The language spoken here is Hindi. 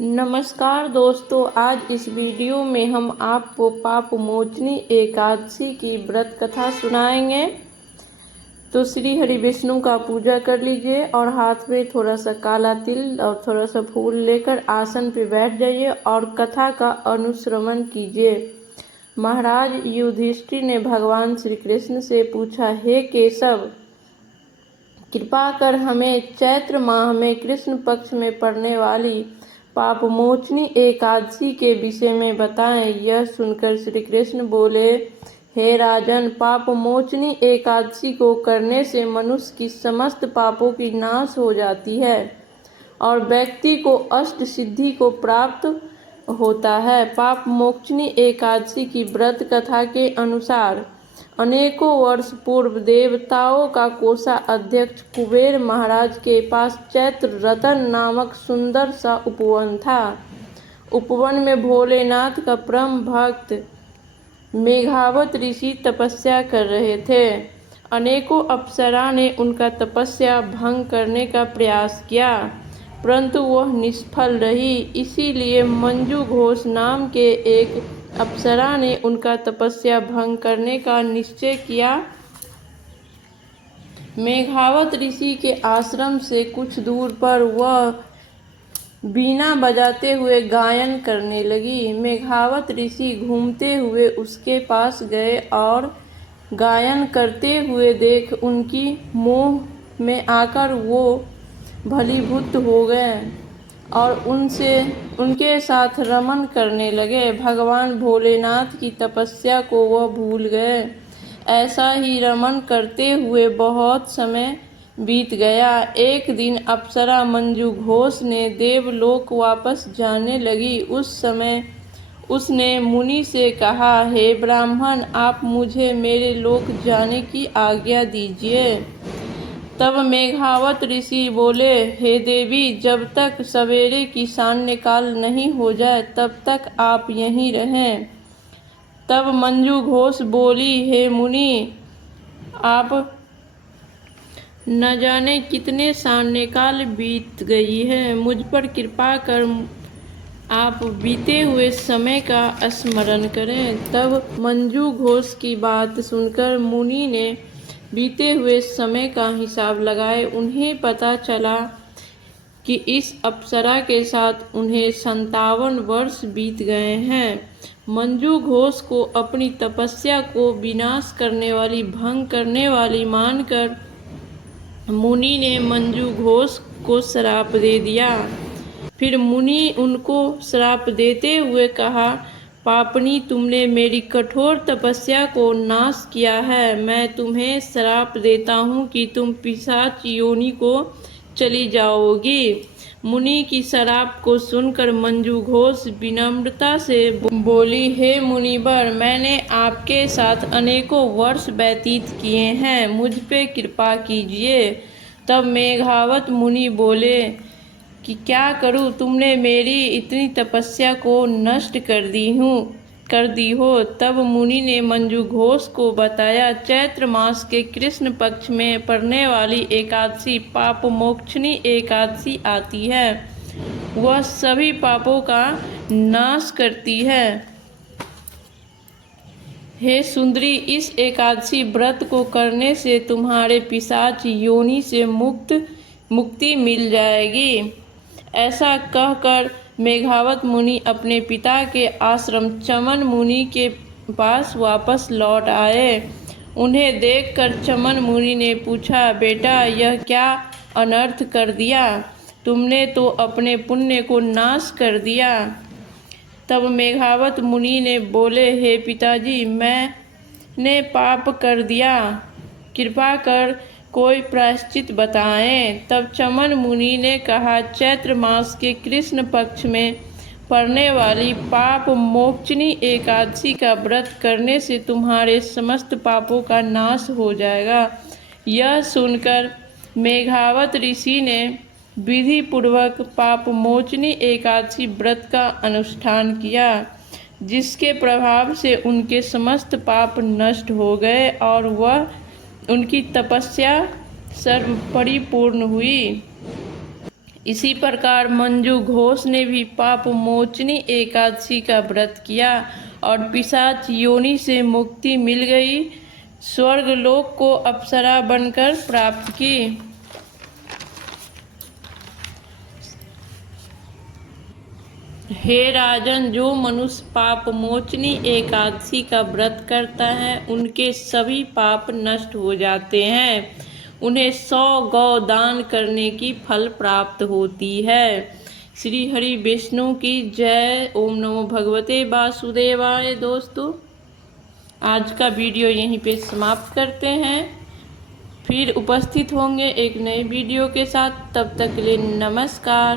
नमस्कार दोस्तों, आज इस वीडियो में हम आपको पाप मोचनी एकादशी की व्रत कथा सुनाएंगे। तो श्री हरि विष्णु का पूजा कर लीजिए और हाथ में थोड़ा सा काला तिल और थोड़ा सा फूल लेकर आसन पे बैठ जाइए और कथा का अनुश्रवण कीजिए। महाराज युधिष्ठिर ने भगवान श्री कृष्ण से पूछा, हे केशव, कृपा कर हमें चैत्र माह में कृष्ण पक्ष में पड़ने वाली पाप मोचनी एकादशी के विषय में बताएं। यह सुनकर श्री कृष्ण बोले, हे राजन, पाप मोचनी एकादशी को करने से मनुष्य की समस्त पापों की नाश हो जाती है और व्यक्ति को अष्ट सिद्धि को प्राप्त होता है। पाप मोचनी एकादशी की व्रत कथा के अनुसार अनेकों वर्ष पूर्व देवताओं का कोषाध्यक्ष कुबेर महाराज के पास चैत्र रतन नामक सुंदर सा उपवन था। उपवन में भोलेनाथ का परम भक्त मेघावत ऋषि तपस्या कर रहे थे। अनेकों अप्सरा ने उनका तपस्या भंग करने का प्रयास किया, परंतु वह निष्फल रही। इसीलिए मंजू घोष नाम के एक अप्सरा ने उनका तपस्या भंग करने का निश्चय किया। मेघावत ऋषि के आश्रम से कुछ दूर पर वह बीना बजाते हुए गायन करने लगी। मेघावत ऋषि घूमते हुए उसके पास गए और गायन करते हुए देख उनकी मोह में आकर वो भलीभूत हो गए और उनके साथ रमन करने लगे। भगवान भोलेनाथ की तपस्या को वह भूल गए। ऐसा ही रमन करते हुए बहुत समय बीत गया। एक दिन अप्सरा मंजू घोष ने देवलोक वापस जाने लगी। उस समय उसने मुनि से कहा, हे ब्राह्मण, आप मुझे मेरे लोक जाने की आज्ञा दीजिए। तब मेघावत ऋषि बोले, हे देवी, जब तक सवेरे की सांन्य काल नहीं हो जाए तब तक आप यहीं रहें। तब मंजू घोष बोली, हे मुनि, आप न जाने कितने सांन्य काल बीत गई है, मुझ पर कृपा कर आप बीते हुए समय का स्मरण करें। तब मंजू घोष की बात सुनकर मुनि ने बीते हुए समय का हिसाब लगाए। उन्हें पता चला कि इस अप्सरा के साथ उन्हें 57 वर्ष बीत गए हैं। मंजू घोष को अपनी तपस्या को विनाश करने वाली, भंग करने वाली मानकर मुनि ने मंजू घोष को श्राप दे दिया। फिर मुनि उनको श्राप देते हुए कहा, पापनी, तुमने मेरी कठोर तपस्या को नाश किया है। मैं तुम्हें श्राप देता हूँ कि तुम पिशाच योनि को चली जाओगी। मुनि की श्राप को सुनकर मंजू घोष विनम्रता से बोली, हे मुनिवर, मैंने आपके साथ अनेकों वर्ष व्यतीत किए हैं, मुझ पे कृपा कीजिए। तब मेघावत मुनि बोले कि क्या करूं, तुमने मेरी इतनी तपस्या को नष्ट कर दी हो। तब मुनि ने मंजू घोष को बताया, चैत्र मास के कृष्ण पक्ष में पड़ने वाली एकादशी पाप मोचनी एकादशी आती है। वह सभी पापों का नाश करती है। हे सुंदरी, इस एकादशी व्रत को करने से तुम्हारे पिशाच योनि से मुक्ति मिल जाएगी। ऐसा कहकर मेघावत मुनि अपने पिता के आश्रम चमन मुनि के पास वापस लौट आए। उन्हें देखकर चमन मुनि ने पूछा, बेटा, यह क्या अनर्थ कर दिया? तुमने तो अपने पुण्य को नाश कर दिया। तब मेघावत मुनि ने बोले, हे पिताजी, मैंने पाप कर दिया, कृपा कर कोई प्रायश्चित बताएं। तब चमन मुनि ने कहा, चैत्र मास के कृष्ण पक्ष में पड़ने वाली पाप मोचनी एकादशी का व्रत करने से तुम्हारे समस्त पापों का नाश हो जाएगा। यह सुनकर मेघावत ऋषि ने विधि पूर्वक पाप मोचनी एकादशी व्रत का अनुष्ठान किया, जिसके प्रभाव से उनके समस्त पाप नष्ट हो गए और वह उनकी तपस्या सर्व परिपूर्ण हुई। इसी प्रकार मंजू घोष ने भी पाप मोचनी एकादशी का व्रत किया और पिशाच योनि से मुक्ति मिल गई, स्वर्गलोक को अप्सरा बनकर प्राप्त की। हे राजन, जो मनुष्य पाप मोचनी एकादशी का व्रत करता है उनके सभी पाप नष्ट हो जाते हैं। उन्हें 100 गौ दान करने की फल प्राप्त होती है। श्री हरि विष्णु की जय। ओम नमो भगवते वासुदेवाय। दोस्तों, आज का वीडियो यहीं पे समाप्त करते हैं। फिर उपस्थित होंगे एक नए वीडियो के साथ। तब तक के लिए नमस्कार।